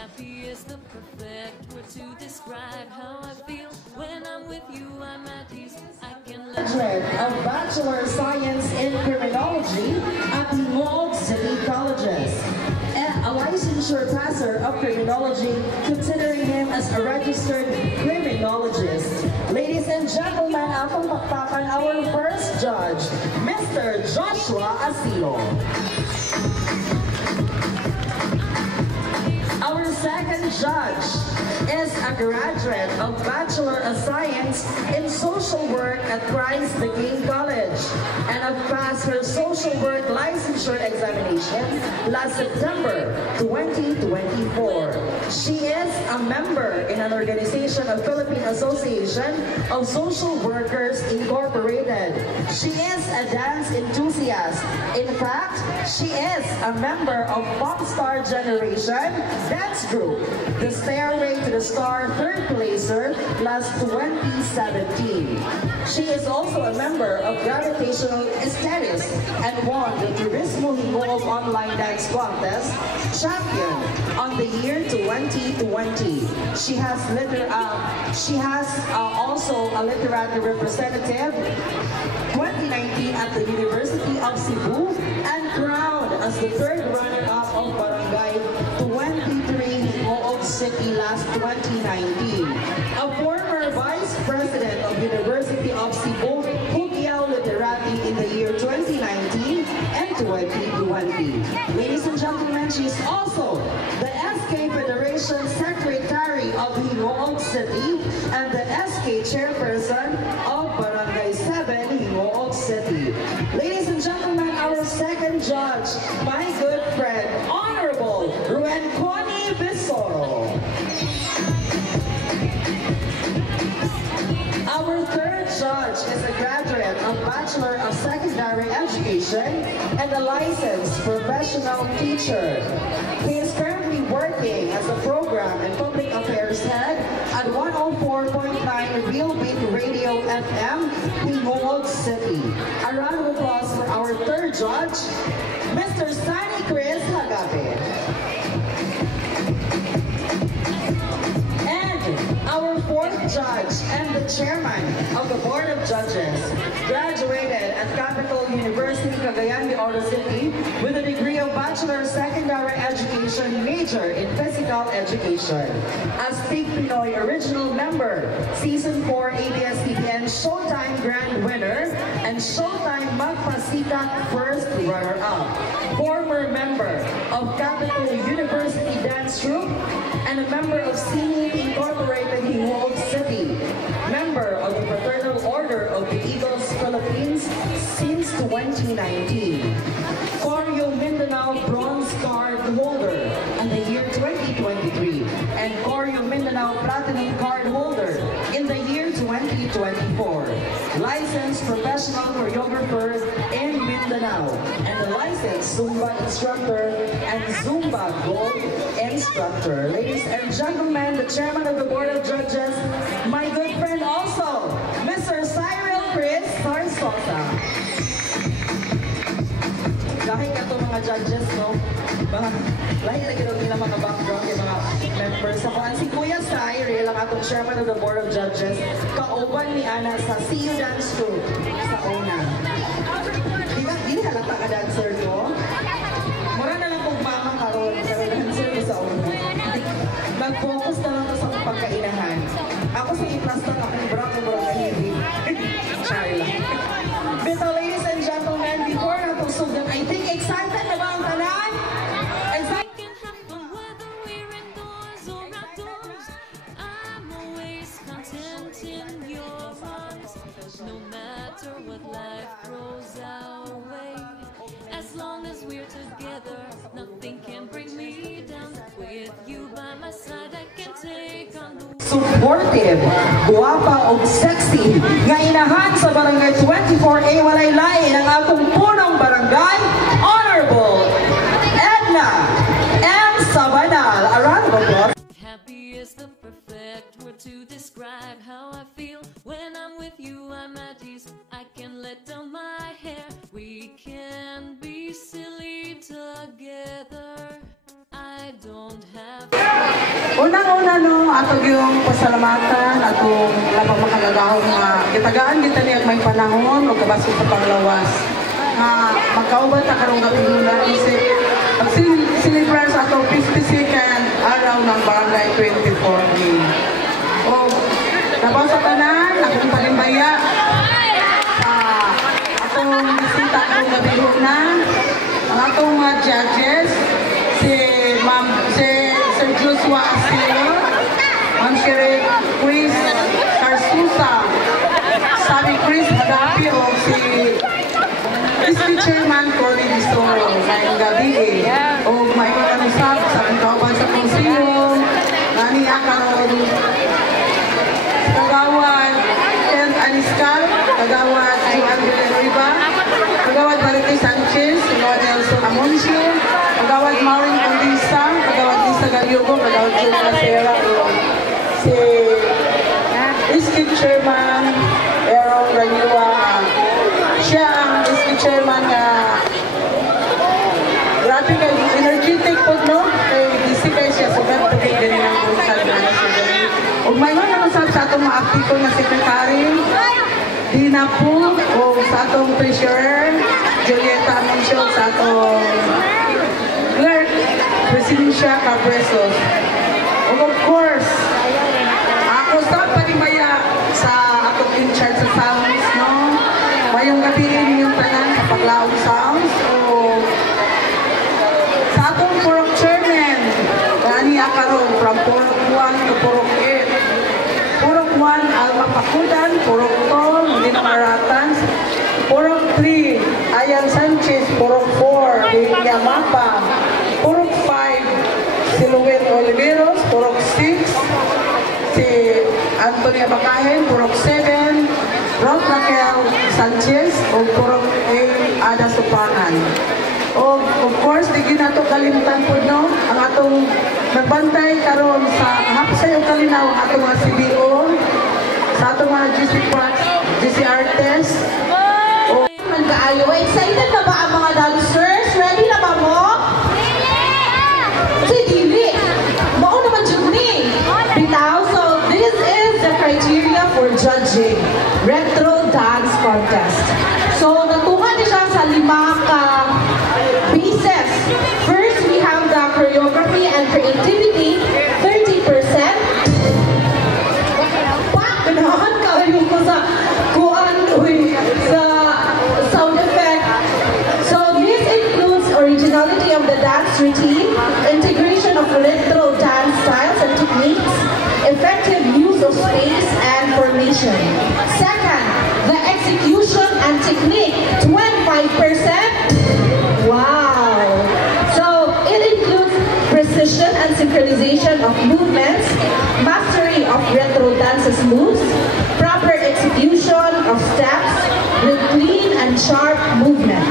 Happy is the perfect word to describe how I feel when I'm with you. I'm at ease. I can let of Bachelor of Science in Criminology at Moog City Colleges. A licensure professor of criminology, considering him as a registered criminologist. Ladies and gentlemen, akong pakpakan our first judge, Mr. Joshua Asilo. Our second judge is a graduate of Bachelor of Science in Social Work at Christ the King College and have passed her social work licensure examination last September 2024. She is a member in an organization of Philippine Association of Social Workers Incorporated. She is a dance enthusiast. In fact, she is a member of Popstar Generation Dance Group, the Stairway to the Star third placer last 2017. She is also a member of Gravitational Aesthetics and won the Turismo Hingog Online Dance Contest champion on the year 2020. She has also a literary representative 2019 at the University of Cebu and crowned as the third runner-up of Barangay 23 Moog City last 2019. A former vice president of University of Cebu, Hugiao Literati in the year 2019 and 2020. Ladies and gentlemen, she is also the SK Federation Secretary of Moog City and the SK Chairperson of Barangay 7 Moog City. Ladies and gentlemen, our second judge, my good friend, Honorable Ruen Connie Visoro. Our third judge is a graduate of Bachelor of Secondary Education and a licensed professional teacher. He is currently working as a program and public affairs head at 104.9 Real Beat Radio FM in Moog City. A round of applause for our third judge, Mr. Sunny Chris Hagabe. Our fourth judge and the chairman of the Board of Judges, graduated at Capital University, Cagayan de Oro City with a degree of Bachelor of Secondary Education major in Physical Education. As Big Pinoy original member, Season 4 ABS-CBN Showtime Grand Winner and Showtime Magpasikat First Runner-Up. Former member of Capital University Dance Troupe and a member of Singing Incorporated in Moog City. Member of the Fraternal Order of the Eagles Philippines since 2019. Choreo Mindanao Bronze Card Holder in the year 2023 and Choreo Mindanao Platinum Card Holder in the year 2024. Licensed professional choreographer in Mindanao and a licensed Zumba instructor and Zumba Gold instructor. Ladies and gentlemen, the chairman of the Board of Judges, my good friend also, Mr. Cyril Chris Sarsosa. Kahit ito mga judges, no? Lahit na gano'n nila mga background yung mga members. Ako ang si Kuya Cyril, ang atong chairman of the Board of Judges, kauban ni Ana sa CU Dance Troupe sa una. Hindi halata ka dancer ko? Mura na lang kung mama karon, pero dancer ko sa una. Mag-focus na lang sa pagkainahan. Ako sa i-plastan akong bra-bra na hindi. Sorry lang. So ladies and gentlemen, before natong sugan, I think excited na ba ang tanan? Excited? whether we're indoors or outdoors. I'm always content in your arms. No matter what life throws our way, as long as we're together, nothing can bring me down. With you by my side, I can take on the supportive, guwapa o sexy nga inahan sa Barangay 24A walay lain ang atong punong barangay, Honorable Edna M. Sabanal. A round of applause. happy is the perfect word to describe how I feel when I'm with you. I'm at ease. I can let down my hair. We can be silly together. I don't have Unang-una no, atong yung pasalamatan, atong labang makagagahong nga gitagaan kita niya may panahon o kabasok sa panglawas. Nga magkauban ta karong gabi na isip pag-celebrate sa atong 52nd araw ng Barangay 24 May. O nabaw sa tanan, akong panimbaya sa atong bisita karong gabi na ang atong mga judges, si Sir Joshua Asilo, Ma'am Sherry Chris Carsusa, sabi Chris Hadapi o si Chairman Corey Distoro, ngayong gabi o may kakanusap sa kauban sa konsilyo, nani akaroon kagawad Ken Aniscal, kagawad Juan Villanueva, kagawad Marite Sanchez, kagawad Nelson Amoncio, kagawad Maureen Condisa, kagawad Lisa Galiugo, kagawad Julia Sierra, si District Chairman Aaron Raniwa, siya ang District Chairman na grabe kayo, energetic po, no? Kay DC kayo siya, so ganito kayo ganyan ang konsal na siya. Huwag may nga naman sa atong mga aktibo na sekretary, Dina po, o sa atong treasurer, Julieta Amoncio, sa atong clerk, Presidencia Cabresos. O of course, ako sa panimaya sa atong in-charge sa sounds, no? Mayong gabihin yung tanan sa Paglaog Sounds. So, sa atong Purok Chairman, Gani Akaron, from Purok 1 to Purok 8. Purok 1, Alma Pakudan, Purok 2, Lina Maratans, Purok 3, Ayan Sanchez, Purok 4, Lilia Mapa, Purok 5, si Luwin Oliveros, Purok 6, si Antonia Bakahen, Purok 7, Rod Raquel Sanchez, o Purok 8, Ada Supangan. O, of course, di ginato kalimutan po, no? Ang atong nagbantay karon sa hapsay o kalinaw, ang atong mga CBO, sa atong mga GC Prax, GC Artes. O, Kaayo, excited na ba ang mga dancers? Ready na ba mo? Si Dili. Mao naman Juni. Bitaw, so this is the criteria for judging retro dance contest. So natungan niya siya sa 5 ka pieces. First, we have the choreography and creativity, 30%. Pagkanahan kayo ko sa kuan, sa sound effect. So this includes originality of the dance routine, integration of retro dance styles and techniques, effective use of space and formation. Second, the execution and technique, 25%. Wow! So it includes precision and synchronization of movements, mastery of retro dances moves, proper execution of steps with clean and sharp movement.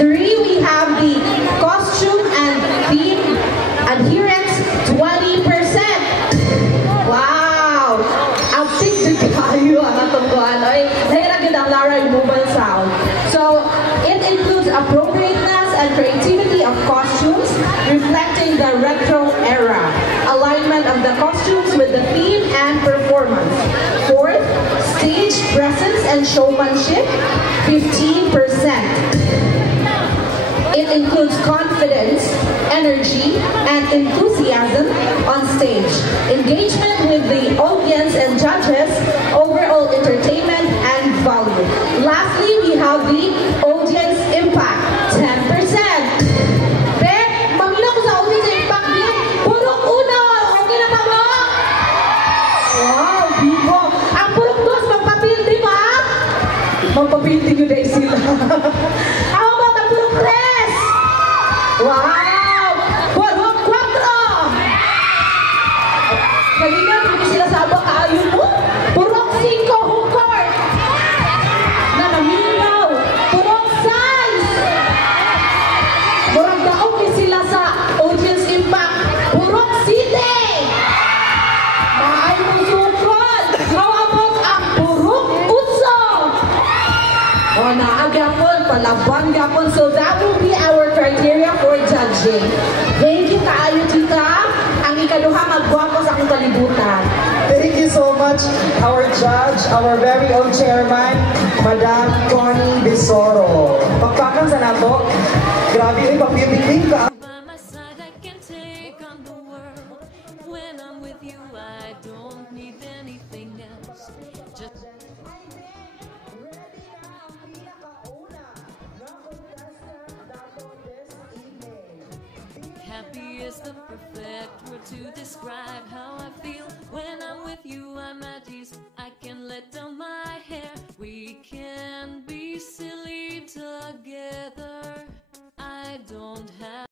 3, we have the costume and theme adherence, 20%. Wow! Ang tig kayo ang atong kuhan. Nahiragin ang Lara mobile sound. So, it includes appropriateness and creativity of costumes, reflecting the retro era. Alignment of the costumes with the theme and performance. 4th, stage presence and showmanship, 15%. It includes confidence, energy, and enthusiasm on stage, engagement with the audience and judges, overall entertainment and value. Lastly, we have the audience impact, 10%. Pero, mamila ko sa audience impact niya, purok una, okay na ba mo? Wow, bibo. Ang purok dos, magpapildi ba? Magpapildi yun dahil sila. Ako ba, purok 3? Wow! Purok 4! Kanina, hindi sila sa abang kaayon mo. Purok 5, home court. Nanaminaw. Purok 6. Purok daog ni sila sa audience impact. Purok 7. Maay mong sukod. Kawabot ang purok 8. O, naagapon, palabang gapon. So that will be our criteria for judging. Thank you kaayo, tita. Ang ikaduha magwapo sa akong kalibutan. Thank you so much, our judge, our very own chairman, Madam Connie Bisoro. Pakpakan sa nato. Grabe yung pag-bibig ka. By my side, I can take on the world. When I'm with you, I don't need anything else. Just happy is the perfect word to describe how I feel. When I'm with you, I'm at ease. I can let down my hair. We can be silly together. I don't have